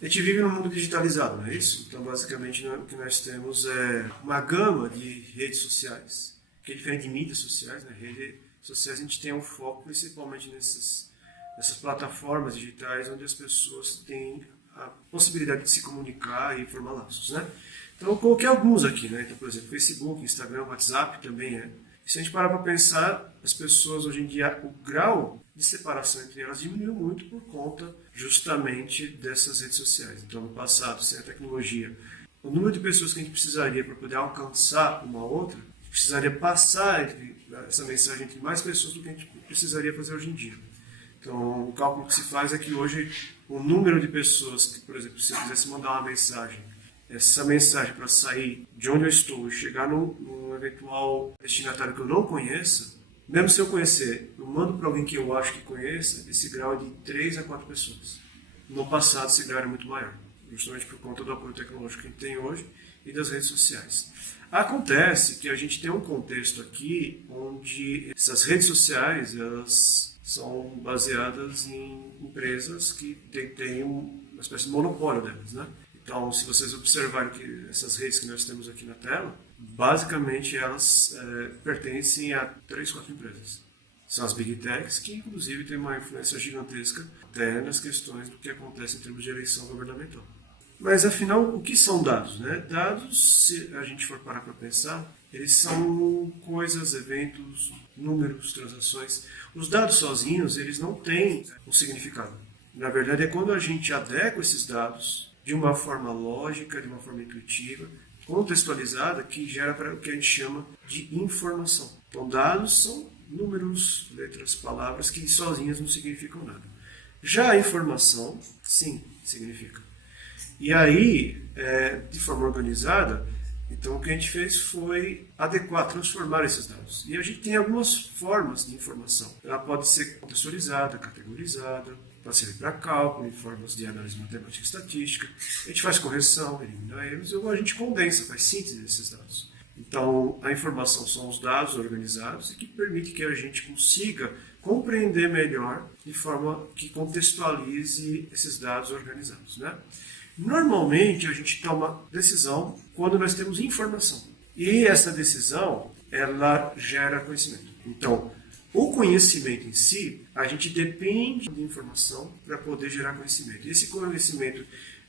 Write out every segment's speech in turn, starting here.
A gente vive num mundo digitalizado, não é isso? Então, basicamente, o que nós temos é uma gama de redes sociais, que é diferente de mídias sociais, né? Redes sociais a gente tem um foco principalmente nessas plataformas digitais onde as pessoas têm a possibilidade de se comunicar e formar laços, né? Então, eu coloquei alguns aqui, né? Então, por exemplo, Facebook, Instagram, WhatsApp também é. E se a gente parar para pensar, as pessoas hoje em dia, o grau de separação entre elas diminuiu muito por conta justamente dessas redes sociais. Então, no passado, sem a tecnologia, o número de pessoas que a gente precisaria para poder alcançar uma outra, precisaria passar essa mensagem entre mais pessoas do que a gente precisaria fazer hoje em dia. Então, o cálculo que se faz é que hoje o número de pessoas que, por exemplo, se eu quisesse mandar uma mensagem, essa mensagem para sair de onde eu estou e chegar num eventual destinatário que eu não conheça, mesmo se eu conhecer, eu mando para alguém que eu acho que conheça, esse grau é de 3 a 4 pessoas. No passado, esse grau era muito maior, justamente por conta do apoio tecnológico que a gente tem hoje e das redes sociais. Acontece que a gente tem um contexto aqui onde essas redes sociais elas são baseadas em empresas que têm uma espécie de monopólio delas, né? Então, se vocês observarem que essas redes que nós temos aqui na tela, basicamente elas pertencem a 3, 4 empresas. São as Big Techs, que inclusive têm uma influência gigantesca até nas questões do que acontece em termos de eleição governamental. Mas afinal, o que são dados, né? Dados, se a gente for parar para pensar, eles são coisas, eventos, números, transações. Os dados sozinhos, eles não têm um significado. Na verdade, é quando a gente adequa esses dados de uma forma lógica, de uma forma intuitiva, contextualizada, que gera para o que a gente chama de informação. Então, dados são números, letras, palavras que sozinhas não significam nada. Já a informação, sim, significa. E aí, de forma organizada, então o que a gente fez foi adequar, transformar esses dados. E a gente tem algumas formas de informação. Ela pode ser contextualizada, categorizada, pode servir para cálculo, em formas de análise matemática e estatística. A gente faz correção, elimina erros, ou a gente condensa, faz síntese desses dados. Então, a informação são os dados organizados e que permite que a gente consiga compreender melhor de forma que contextualize esses dados organizados, né? Normalmente, a gente toma decisão quando nós temos informação. E essa decisão, ela gera conhecimento. Então, o conhecimento em si, a gente depende de informação para poder gerar conhecimento. E esse conhecimento,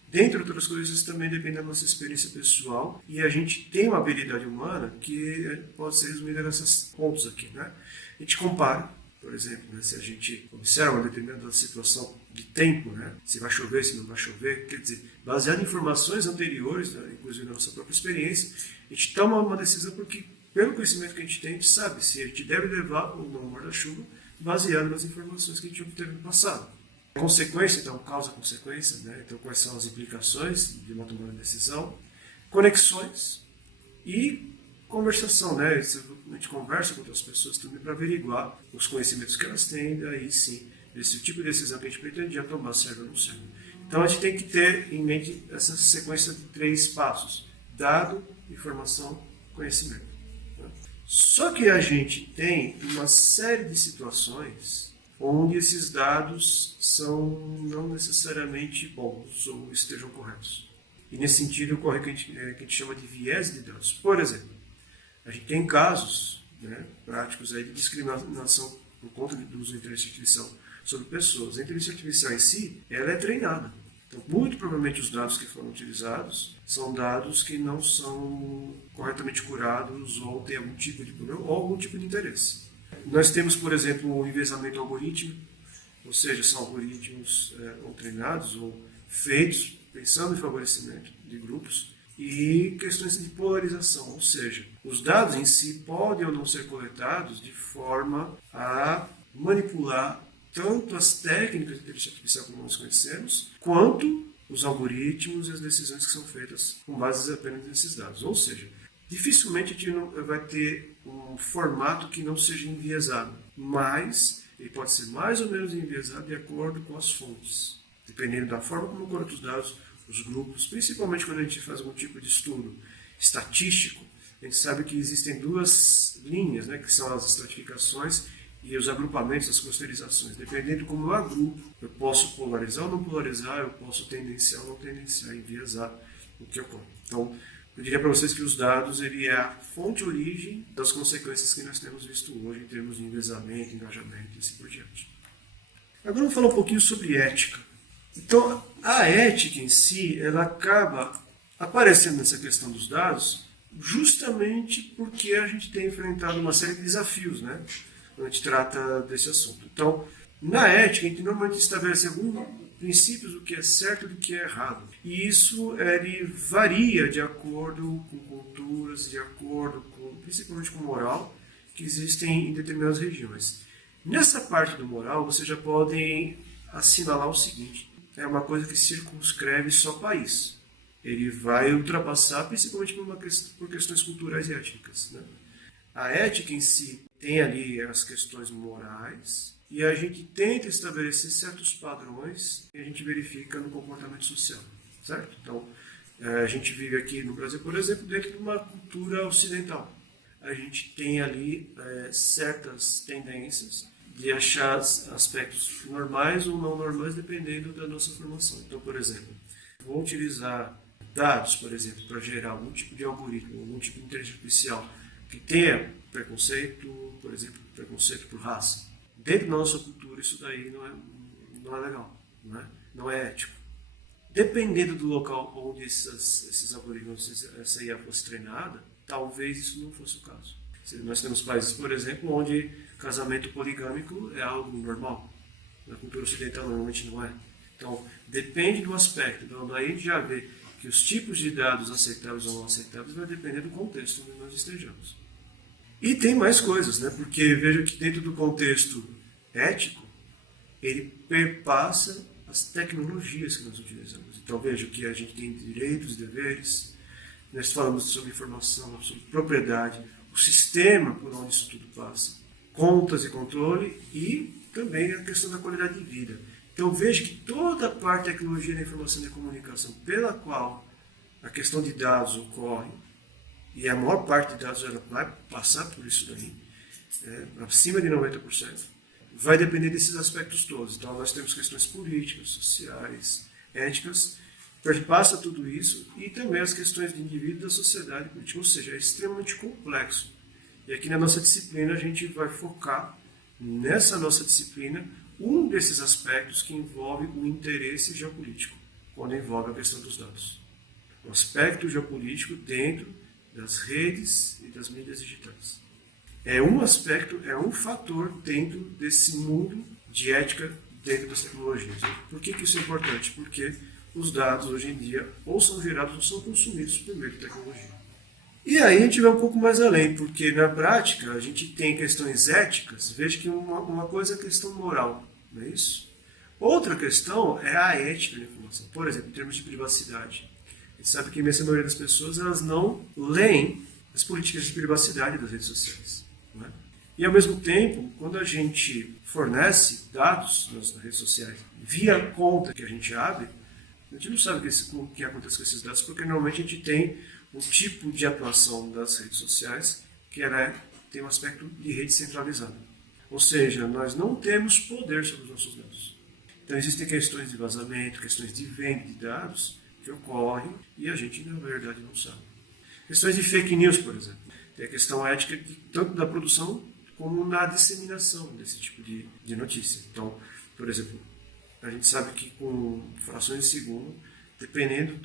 dentre outras coisas, também depende da nossa experiência pessoal. E a gente tem uma habilidade humana que pode ser resumida nesses pontos aqui, né? A gente compara, por exemplo, né, se a gente observa uma determinada situação de tempo, né, se vai chover, se não vai chover, quer dizer, baseado em informações anteriores, né, inclusive na nossa própria experiência, a gente toma uma decisão porque, pelo conhecimento que a gente tem, a gente sabe se a gente deve levar ou não o guarda-chuva, baseado nas informações que a gente obteve no passado. Consequência, então, causa-consequência, né, então quais são as implicações de uma tomada de decisão, conexões e conversação, né? A gente conversa com outras pessoas também para averiguar os conhecimentos que elas têm, daí sim, esse tipo de decisão que a gente pretendia tomar serve ou não serve. Então a gente tem que ter em mente essa sequência de 3 passos: dado, informação, conhecimento. Né? Só que a gente tem uma série de situações onde esses dados são não necessariamente bons ou estejam corretos. E nesse sentido ocorre o que a gente chama de viés de dados. Por exemplo, a gente tem casos, né, práticos aí de discriminação por conta do uso da inteligência artificial sobre pessoas. A inteligência artificial em si, ela é treinada. Então, muito provavelmente os dados que foram utilizados são dados que não são corretamente curados ou têm algum tipo de problema ou algum tipo de interesse. Nós temos, por exemplo, o enviesamento algorítmico, ou seja, são algoritmos ou treinados ou feitos pensando em favorecimento de grupos, e questões de polarização, ou seja, os dados em si podem ou não ser coletados de forma a manipular tanto as técnicas de inteligência artificial como nós conhecemos, quanto os algoritmos e as decisões que são feitas com base apenas nesses dados. Ou seja, dificilmente a gente vai ter um formato que não seja enviesado, mas ele pode ser mais ou menos enviesado de acordo com as fontes, dependendo da forma como coleta os dados, os grupos, principalmente quando a gente faz algum tipo de estudo estatístico, a gente sabe que existem 2 linhas, né, que são as estratificações e os agrupamentos, as clusterizações. Dependendo de como eu agrupo, eu posso polarizar ou não polarizar, eu posso tendenciar ou não tendenciar, enviesar o que ocorre. Então, eu diria para vocês que os dados ele é a fonte origem das consequências que nós temos visto hoje em termos de enviesamento, engajamento e assim por diante. Agora vamos falar um pouquinho sobre ética. Então, a ética em si, ela acaba aparecendo nessa questão dos dados justamente porque a gente tem enfrentado uma série de desafios, né? Quando a gente trata desse assunto. Então, na ética, a gente normalmente estabelece alguns princípios do que é certo e do que é errado. E isso ele varia de acordo com culturas, de acordo com, principalmente com moral, que existem em determinadas regiões. Nessa parte do moral, vocês já podem assinalar o seguinte: é uma coisa que circunscreve só país. Ele vai ultrapassar, principalmente por questões culturais e étnicas, né? A ética em si tem ali as questões morais e a gente tenta estabelecer certos padrões que a gente verifica no comportamento social, certo? Então, a gente vive aqui no Brasil, por exemplo, dentro de uma cultura ocidental. A gente tem ali certas tendências de achar aspectos normais ou não normais dependendo da nossa formação. Então, por exemplo, vou utilizar dados, por exemplo, para gerar algum tipo de algoritmo, algum tipo de inteligência artificial que tenha preconceito, por exemplo, preconceito por raça. Dentro da nossa cultura, isso daí não é legal, não é ético. Dependendo do local onde esses algoritmos, essa IA fosse treinada, talvez isso não fosse o caso. Nós temos países, por exemplo, onde casamento poligâmico é algo normal. Na cultura ocidental, normalmente não é. Então, depende do aspecto. Então, daí a gente já vê que os tipos de dados aceitáveis ou não aceitáveis vai depender do contexto onde nós estejamos. E tem mais coisas, né? Porque veja que dentro do contexto ético, ele perpassa as tecnologias que nós utilizamos. Então veja que a gente tem direitos e deveres, nós falamos sobre informação, sobre propriedade, o sistema por onde isso tudo passa, contas e controle e também a questão da qualidade de vida. Então veja que toda a parte da tecnologia da informação e da comunicação pela qual a questão de dados ocorre, e a maior parte de dados ela vai passar por isso daí, acima de 90%, vai depender desses aspectos todos. Então nós temos questões políticas, sociais, éticas, perpassa tudo isso, e também as questões de indivíduo da sociedade política, ou seja, é extremamente complexo. E aqui na nossa disciplina a gente vai focar nessa nossa disciplina um desses aspectos que envolve o interesse geopolítico, quando envolve a questão dos dados. O aspecto geopolítico dentro das redes e das mídias digitais. É um aspecto, é um fator dentro desse mundo de ética dentro das tecnologias. Por que isso é importante? Porque os dados hoje em dia ou são gerados ou são consumidos por meio de tecnologia. E aí a gente vai um pouco mais além, porque na prática a gente tem questões éticas, veja que uma coisa é a questão moral, não é isso? Outra questão é a ética da informação, por exemplo, em termos de privacidade. A gente sabe que a imensa maioria das pessoas elas não leem as políticas de privacidade das redes sociais. Não é? E ao mesmo tempo, quando a gente fornece dados nas redes sociais via conta que a gente abre, a gente não sabe o que acontece com esses dados, porque normalmente a gente tem um tipo de atuação das redes sociais que tem um aspecto de rede centralizada. Ou seja, nós não temos poder sobre os nossos dados. Então existem questões de vazamento, questões de venda de dados que ocorrem e a gente, na verdade, não sabe. Questões de fake news, por exemplo. Tem a questão ética tanto da produção como na disseminação desse tipo de notícia. Então, por exemplo, a gente sabe que com frações de segundo, dependendo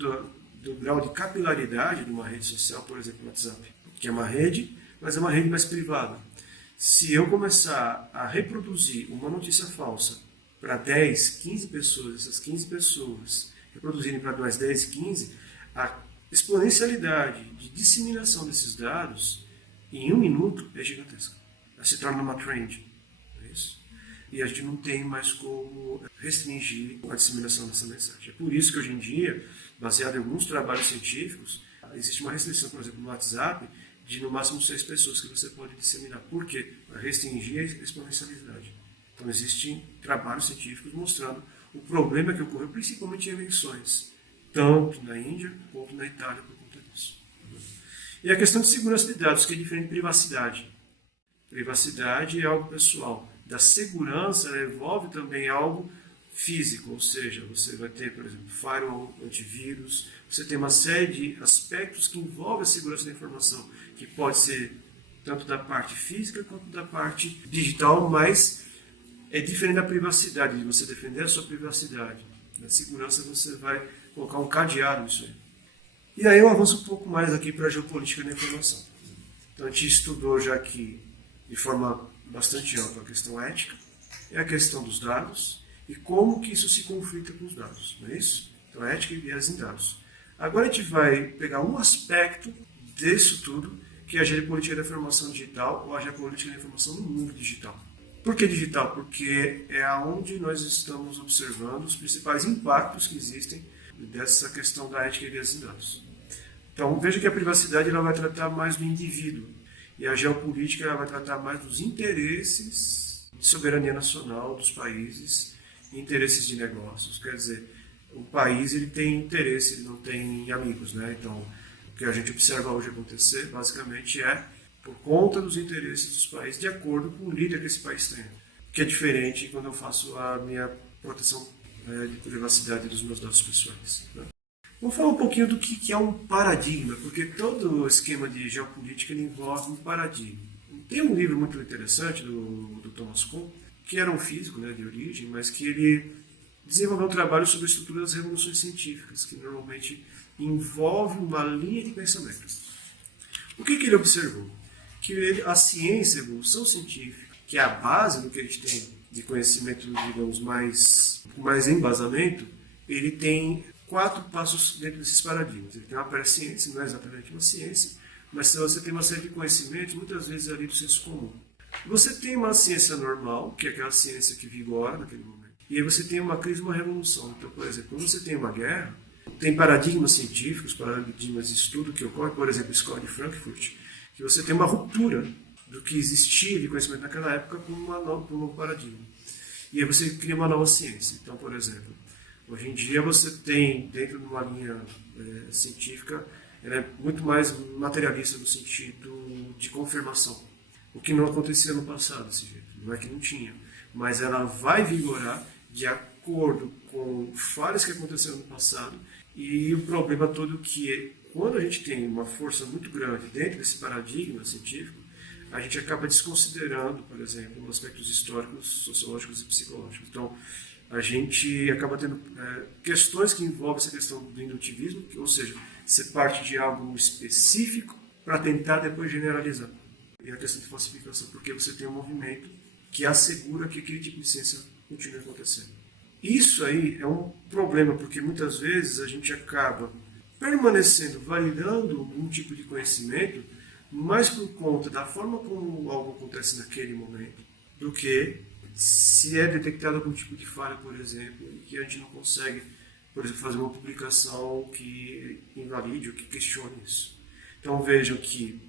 do grau de capilaridade de uma rede social, por exemplo, o WhatsApp, que é uma rede, mas é uma rede mais privada. Se eu começar a reproduzir uma notícia falsa para 10, 15 pessoas, essas 15 pessoas reproduzirem para mais 10, 15, a exponencialidade de disseminação desses dados em 1 minuto é gigantesca. Ela se torna uma trend. É isso? E a gente não tem mais como restringir a disseminação dessa mensagem. É por isso que hoje em dia, baseado em alguns trabalhos científicos, existe uma restrição, por exemplo, no WhatsApp, de no máximo 6 pessoas que você pode disseminar. Por quê? Para restringir a exponencialidade. Então existem trabalhos científicos mostrando o problema que ocorreu principalmente em eleições, tanto na Índia quanto na Itália por conta disso. E a questão de segurança de dados, que é diferente de privacidade. Privacidade é algo pessoal. da segurança ela envolve também algo físico, ou seja, você vai ter, por exemplo, firewall, antivírus, você tem uma série de aspectos que envolvem a segurança da informação, que pode ser tanto da parte física quanto da parte digital, mas é diferente da privacidade, de você defender a sua privacidade. Na segurança você vai colocar um cadeado nisso aí. E aí eu avanço um pouco mais aqui para a geopolítica da informação. Então a gente estudou já aqui de forma bastante ampla a questão ética, e a questão dos dados, e como que isso se conflita com os dados, não é isso? Então ética e viés em dados. Agora a gente vai pegar um aspecto disso tudo, que é a geopolítica da informação digital, ou a geopolítica da informação no mundo digital. Por que digital? Porque é onde nós estamos observando os principais impactos que existem dessa questão da ética e viés em dados. Então, veja que a privacidade ela vai tratar mais do indivíduo e a geopolítica ela vai tratar mais dos interesses de soberania nacional dos países e interesses de negócios. Quer dizer, o país ele tem interesse, ele não tem amigos, né? Então, o que a gente observa hoje acontecer, basicamente, é por conta dos interesses dos países, de acordo com o líder que esse país tem. Que é diferente quando eu faço a minha proteção de privacidade dos meus dados pessoais. Né? Vamos falar um pouquinho do que é um paradigma, porque todo esquema de geopolítica ele envolve um paradigma. Tem um livro muito interessante do Thomas Kuhn, que era um físico, né, de origem, mas que ele desenvolveu um trabalho sobre a estrutura das revoluções científicas, que normalmente envolve uma linha de pensamento. O que ele observou? Que a ciência, a evolução científica, que é a base do que a gente tem de conhecimento, digamos, mais embasamento, ele tem 4 passos dentro desses paradigmas. Ele tem uma pré-ciência, não é exatamente uma ciência, mas se você tem uma série de conhecimentos, muitas vezes ali do senso comum. Você tem uma ciência normal, que é aquela ciência que vigora naquele momento, e aí você tem uma crise, uma revolução. Então, por exemplo, quando você tem uma guerra, tem paradigmas científicos, paradigmas de estudo que ocorrem, por exemplo, a Escola de Frankfurt, que você tem uma ruptura do que existia de conhecimento naquela época com um novo paradigma. E aí você cria uma nova ciência. Então, por exemplo, hoje em dia você tem, dentro de uma linha científica, ela é muito mais materialista no sentido de confirmação. O que não acontecia no passado, desse jeito. Não é que não tinha. Mas ela vai vigorar de acordo com falhas que aconteceram no passado e o problema todo que é, quando a gente tem uma força muito grande dentro desse paradigma científico, a gente acaba desconsiderando, por exemplo, aspectos históricos, sociológicos e psicológicos. Então, a gente acaba tendo questões que envolvem essa questão do indutivismo, ou seja, você parte de algo específico para tentar depois generalizar. E a questão de falsificação, porque você tem um movimento que assegura que aquele tipo de ciência continue acontecendo. Isso aí é um problema, porque muitas vezes a gente acaba permanecendo, validando algum tipo de conhecimento, mais por conta da forma como algo acontece naquele momento, do que se é detectado algum tipo de falha, por exemplo, e que a gente não consegue, por exemplo, fazer uma publicação que invalide ou que questione isso. Então vejam que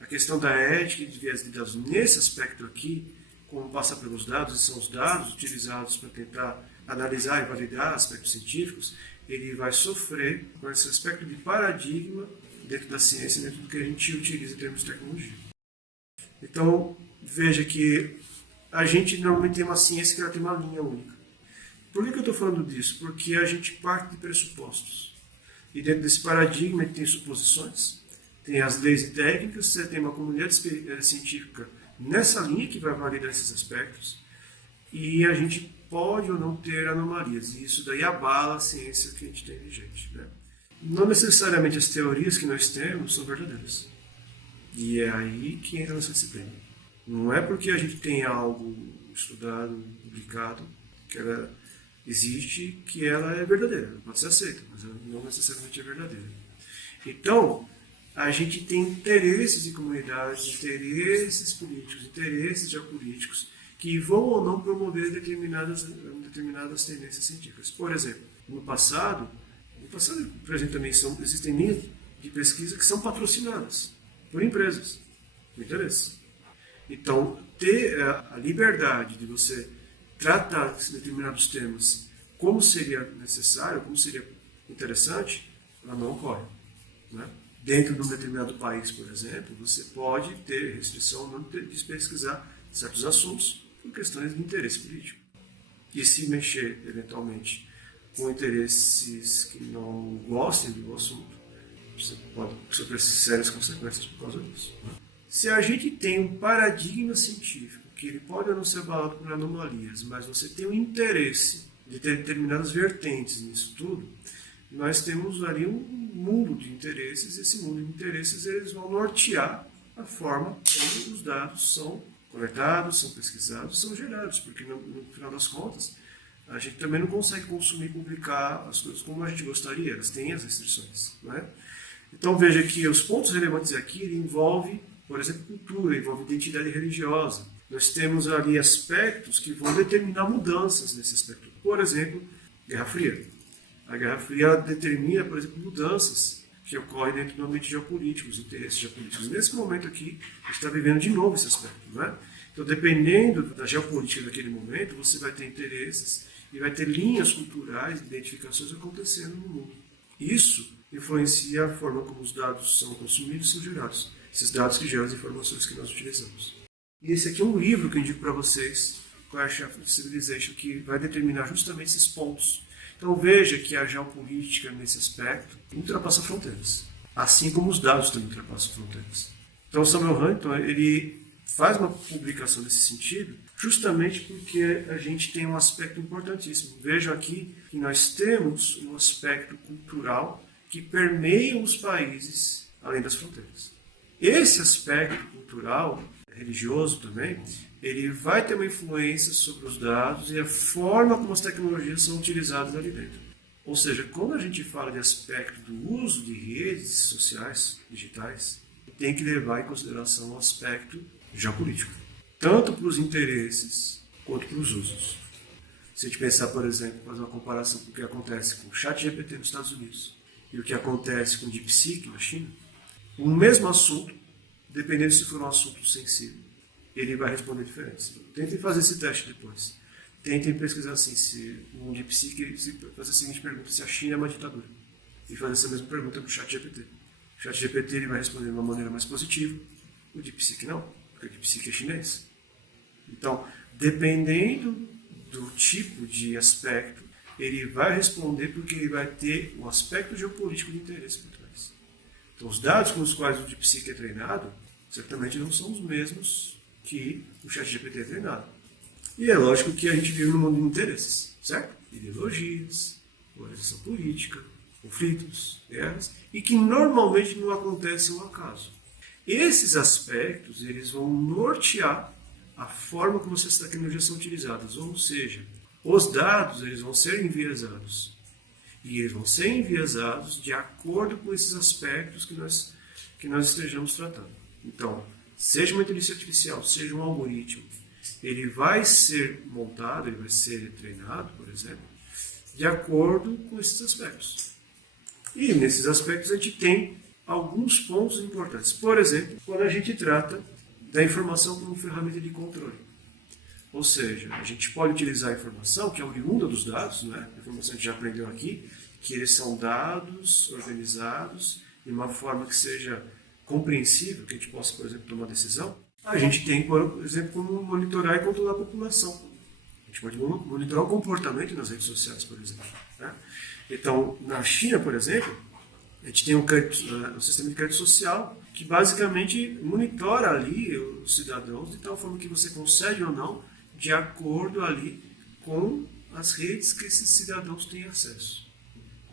a questão da ética e de viés de dados nesse aspecto aqui, como passa pelos dados, e são os dados utilizados para tentar analisar e validar aspectos científicos, ele vai sofrer com esse aspecto de paradigma dentro da ciência, dentro do que a gente utiliza em termos de tecnologia. Então, veja que a gente normalmente tem uma ciência que ela tem uma linha única. Por que eu estou falando disso? Porque a gente parte de pressupostos. E dentro desse paradigma tem suposições, tem as leis e técnicas, você tem uma comunidade científica nessa linha que vai validar esses aspectos, e a gente pode ou não ter anomalias, e isso daí abala a ciência que a gente tem vigente. Né? Não necessariamente as teorias que nós temos são verdadeiras. E é aí que entra nessa disciplina. Não é porque a gente tem algo estudado, publicado, que ela existe, que ela é verdadeira. Ela pode ser aceita, mas ela não necessariamente é verdadeira. Então, a gente tem interesses de comunidade, interesses políticos, interesses geopolíticos, que vão ou não promover determinadas tendências científicas. Por exemplo, no passado, por exemplo, também existem linhas de pesquisa que são patrocinadas por empresas, por interesses. Então, ter a liberdade de você tratar determinados temas como seria necessário, como seria interessante, ela não ocorre. Né? Dentro de um determinado país, por exemplo, você pode ter restrição não de pesquisar certos assuntos, por questões de interesse político. E se mexer, eventualmente, com interesses que não gostem do assunto, você pode sofrer sérias consequências por causa disso. Se a gente tem um paradigma científico, que ele pode não ser abalado por anomalias, mas você tem um interesse de ter determinadas vertentes nisso tudo, nós temos ali um mundo de interesses, e esse mundo de interesses eles vão nortear a forma como os dados são coletados, são pesquisados, são gerados, porque no final das contas, a gente também não consegue consumir e publicar as coisas como a gente gostaria, elas têm as restrições. Não é? Então veja que os pontos relevantes aqui envolvem, por exemplo, cultura, envolve identidade religiosa. Nós temos ali aspectos que vão determinar mudanças nesse aspecto. Por exemplo, Guerra Fria. A Guerra Fria determina, por exemplo, mudanças que ocorrem dentro do ambiente geopolítico, os interesses geopolíticos. Nesse momento aqui, a gente está vivendo de novo esse aspecto. Não é? Então, dependendo da geopolítica daquele momento, você vai ter interesses e vai ter linhas culturais, identificações acontecendo no mundo. Isso influencia a forma como os dados são consumidos e são gerados. Esses dados que geram as informações que nós utilizamos. E esse aqui é um livro que eu indico para vocês, Clash of Civilization, que vai determinar justamente esses pontos. Então veja que a geopolítica, nesse aspecto, ultrapassa fronteiras. Assim como os dados também ultrapassam fronteiras. Então Samuel Huntington, ele faz uma publicação nesse sentido, justamente porque a gente tem um aspecto importantíssimo. Vejam aqui que nós temos um aspecto cultural que permeia os países além das fronteiras. Esse aspecto cultural, religioso também, ele vai ter uma influência sobre os dados e a forma como as tecnologias são utilizadas ali dentro. Ou seja, quando a gente fala de aspecto do uso de redes sociais, digitais, tem que levar em consideração o aspecto geopolítico, tanto para os interesses quanto para os usos. Se a gente pensar, por exemplo, fazer uma comparação com o que acontece com o ChatGPT nos Estados Unidos e o que acontece com o DeepSeek na China, o mesmo assunto, dependendo se for um assunto sensível, ele vai responder diferente. Então, tentem fazer esse teste depois. Tentem pesquisar assim, se um DeepSeek fazer a seguinte pergunta, se a China é uma ditadura. E fazer essa mesma pergunta para o ChatGPT. O ChatGPT ele vai responder de uma maneira mais positiva, o DeepSeek não, porque o DeepSeek é chinês. Então, dependendo do tipo de aspecto, ele vai responder porque ele vai ter um aspecto geopolítico de interesse por trás. Então, os dados com os quais o DeepSeek é treinado, certamente não são os mesmos que o ChatGPT é treinado. E é lógico que a gente vive num mundo de interesses, certo? Ideologias, polarização política, conflitos, guerras, e que normalmente não acontecem ao acaso. Esses aspectos eles vão nortear a forma como essas tecnologias são utilizadas, ou seja, os dados eles vão ser enviesados. E eles vão ser enviesados de acordo com esses aspectos que nós estejamos tratando. Então, seja uma inteligência artificial, seja um algoritmo, ele vai ser montado, ele vai ser treinado, por exemplo, de acordo com esses aspectos. E nesses aspectos a gente tem alguns pontos importantes. Por exemplo, quando a gente trata da informação como ferramenta de controle. Ou seja, a gente pode utilizar a informação, que é oriunda dos dados, né? A informação que a gente já aprendeu aqui, que eles são dados organizados de uma forma que seja compreensível, que a gente possa, por exemplo, tomar decisão. A gente tem, por exemplo, como monitorar e controlar a população. A gente pode monitorar o comportamento nas redes sociais, por exemplo. Né? Então, na China, por exemplo, a gente tem um sistema de crédito social que basicamente monitora ali os cidadãos de tal forma que você concede ou não de acordo ali com as redes que esses cidadãos têm acesso.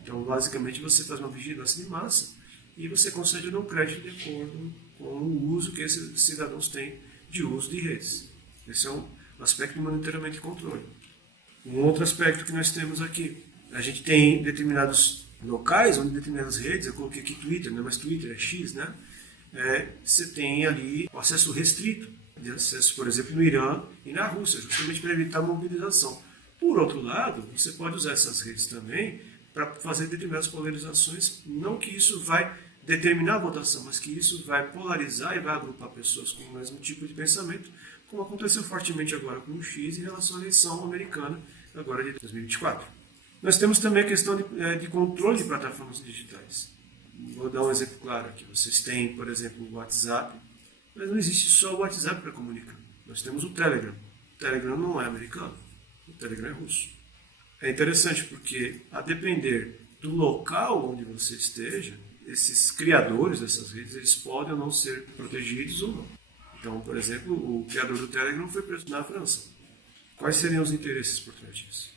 Então, basicamente, você faz uma vigilância de massa e você concede ou não crédito de acordo com o uso que esses cidadãos têm de uso de redes. Esse é um aspecto de monitoramento e controle. Um outro aspecto que nós temos aqui, a gente tem determinados locais onde determinadas redes, eu coloquei aqui Twitter, não é mais Twitter, é X, né? Você tem ali o acesso restrito, de acesso, por exemplo, no Irã e na Rússia, justamente para evitar a mobilização. Por outro lado, você pode usar essas redes também para fazer determinadas polarizações, não que isso vai determinar a votação, mas que isso vai polarizar e vai agrupar pessoas com o mesmo tipo de pensamento, como aconteceu fortemente agora com o X em relação à eleição americana, agora de 2024. Nós temos também a questão de controle de plataformas digitais. Vou dar um exemplo claro aqui. Vocês têm, por exemplo, o WhatsApp, mas não existe só o WhatsApp para comunicar. Nós temos o Telegram. Telegram não é americano, o Telegram é russo. É interessante porque, a depender do local onde você esteja, esses criadores dessas redes, eles podem ou não ser protegidos ou não. Então, por exemplo, o criador do Telegram foi preso na França. Quais seriam os interesses por trás disso?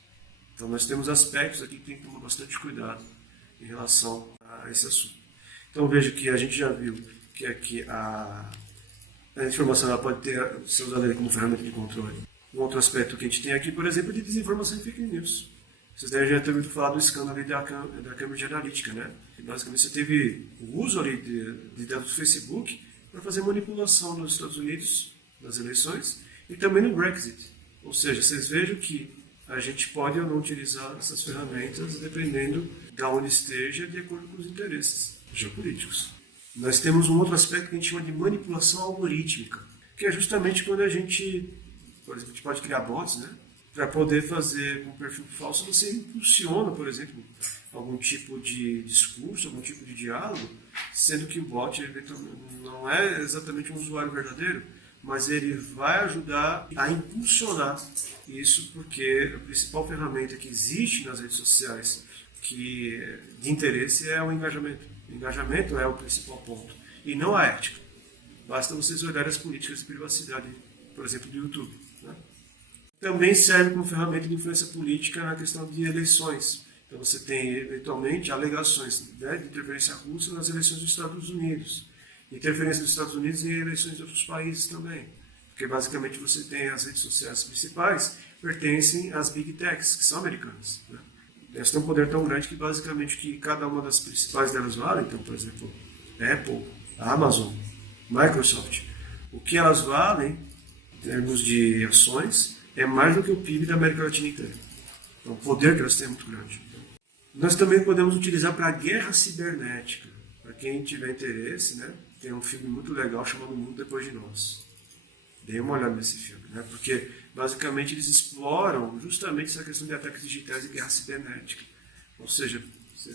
Então, nós temos aspectos aqui que tem que tomar bastante cuidado em relação a esse assunto. Então, veja que a gente já viu que aqui a informação ela pode ser usada como ferramenta de controle. Um outro aspecto que a gente tem aqui, por exemplo, é de desinformação e fake news. Vocês devem já ter ouvido falar do escândalo ali da Cambridge Analytica, né? E basicamente você teve o uso ali de dados do Facebook para fazer manipulação nos Estados Unidos, nas eleições, e também no Brexit. Ou seja, vocês vejam que a gente pode ou não utilizar essas ferramentas dependendo de onde esteja, de acordo com os interesses geopolíticos. Nós temos um outro aspecto que a gente chama de manipulação algorítmica, que é justamente quando a gente, por exemplo, a gente pode criar bots, né? Para poder fazer com um perfil falso, você impulsiona, por exemplo, algum tipo de discurso, algum tipo de diálogo, sendo que o bot não é exatamente um usuário verdadeiro, mas ele vai ajudar a impulsionar isso, porque a principal ferramenta que existe nas redes sociais de interesse é o engajamento. O engajamento é o principal ponto, e não a ética. Basta vocês olharem as políticas de privacidade, por exemplo, do YouTube, né? Também serve como ferramenta de influência política na questão de eleições. Então você tem, eventualmente, alegações, né, de interferência russa nas eleições dos Estados Unidos. Interferência dos Estados Unidos em eleições de outros países também. Porque basicamente você tem as redes sociais principais pertencem às Big Techs, que são americanas, né? Elas têm um poder tão grande que basicamente que cada uma das principais delas vale. Então, por exemplo, Apple, Amazon, Microsoft. O que elas valem, em termos de ações, é mais do que o PIB da América Latina inteira. Então, o poder que elas têm é muito grande. Nós também podemos utilizar para a guerra cibernética. Para quem tiver interesse, né, tem um filme muito legal chamado O Mundo Depois de Nós. Dê uma olhada nesse filme, né, porque basicamente eles exploram justamente essa questão de ataques digitais e guerra cibernética. Ou seja,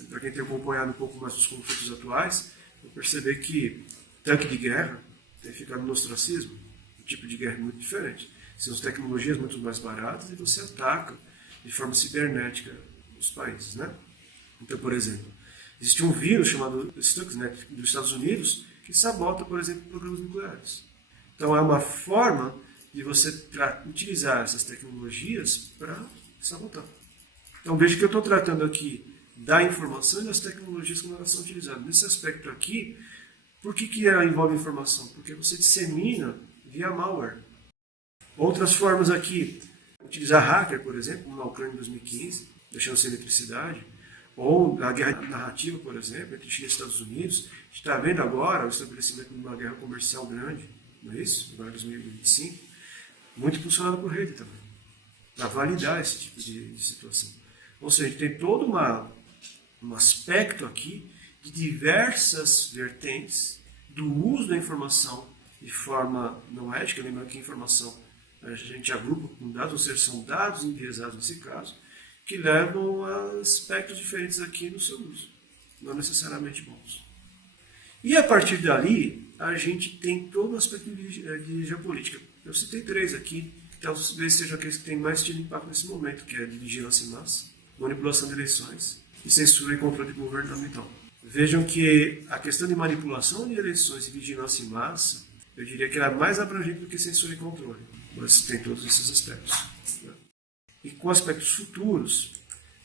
para quem tem acompanhado um pouco mais dos conflitos atuais, vai perceber que tanque de guerra tem ficado no ostracismo. Um tipo de guerra muito diferente. São as tecnologias muito mais baratas e você ataca de forma cibernética os países, né? Então, por exemplo, existe um vírus chamado Stuxnet dos Estados Unidos que sabota, por exemplo, programas nucleares. Então, é uma forma de você utilizar essas tecnologias para sabotar. Então, veja que eu estou tratando aqui da informação e das tecnologias como elas são utilizadas. Nesse aspecto aqui, por que ela envolve informação? Porque você dissemina via malware. Outras formas aqui, utilizar hacker, por exemplo, como na Ucrânia em 2015, deixando sem eletricidade, ou a guerra narrativa, por exemplo, entre China e Estados Unidos. A gente está vendo agora o estabelecimento de uma guerra comercial grande, não é isso? Agora em 2025, muito impulsionada por rede também, para validar esse tipo de situação. Ou seja, a gente tem todo um aspecto aqui de diversas vertentes do uso da informação de forma não ética. Lembrando que a informação a gente agrupa com dados, ou seja, são dados enviesados nesse caso, que levam a aspectos diferentes aqui no seu uso, não necessariamente bons. E a partir dali, a gente tem todo o aspecto de geopolítica. Eu citei 3 aqui, que talvez sejam aqueles que têm mais tido impacto nesse momento, que é de vigilância em massa, manipulação de eleições e censura e controle governamental. Vejam que a questão de manipulação de eleições e vigilância em massa, eu diria que ela é mais abrangente do que censura e controle, mas tem todos esses aspectos. E com aspectos futuros,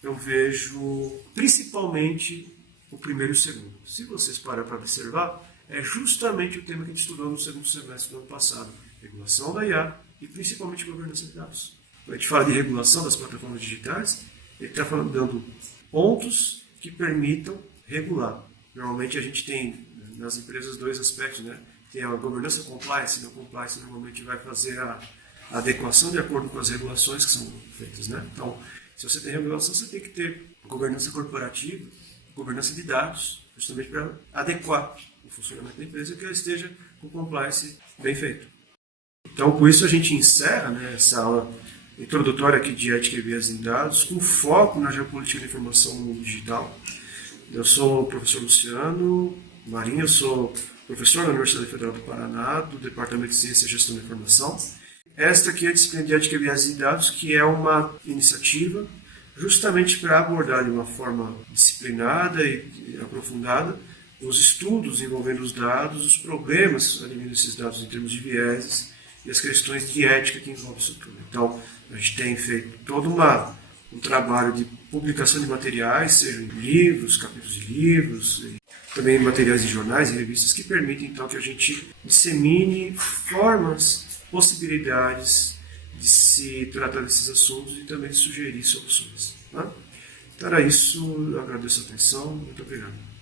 eu vejo principalmente o primeiro e o segundo. Se vocês pararem para observar, é justamente o tema que a gente estudou no segundo semestre do ano passado. Regulação da IA e principalmente governança de dados. Quando a gente fala de regulação das plataformas digitais, ele está dando pontos que permitam regular. Normalmente a gente tem nas empresas 2 aspectos, né? Tem a governança compliance, e a compliance normalmente vai fazer a adequação de acordo com as regulações que são feitas, né? Então, se você tem regulação, você tem que ter governança corporativa, governança de dados, justamente para adequar o funcionamento da empresa que ela esteja com compliance bem feito. Então, com isso a gente encerra, né, essa aula introdutória aqui de ética e viés em dados, com foco na geopolítica da informação no mundo digital. Eu sou o professor Luciano Marinho, eu sou professor na Universidade Federal do Paraná, do Departamento de Ciência e Gestão da Informação. Esta aqui é a disciplina de ética, biases e dados, que é uma iniciativa justamente para abordar de uma forma disciplinada e aprofundada os estudos envolvendo os dados, os problemas advindo desses dados em termos de vieses e as questões de ética que envolvem isso tudo. Então, a gente tem feito todo um trabalho de publicação de materiais, sejam em livros, capítulos de livros, também materiais de jornais e revistas que permitem então que a gente dissemine formas, possibilidades de se tratar desses assuntos e também de sugerir soluções. Tá? Então era isso, eu agradeço a atenção, muito obrigado.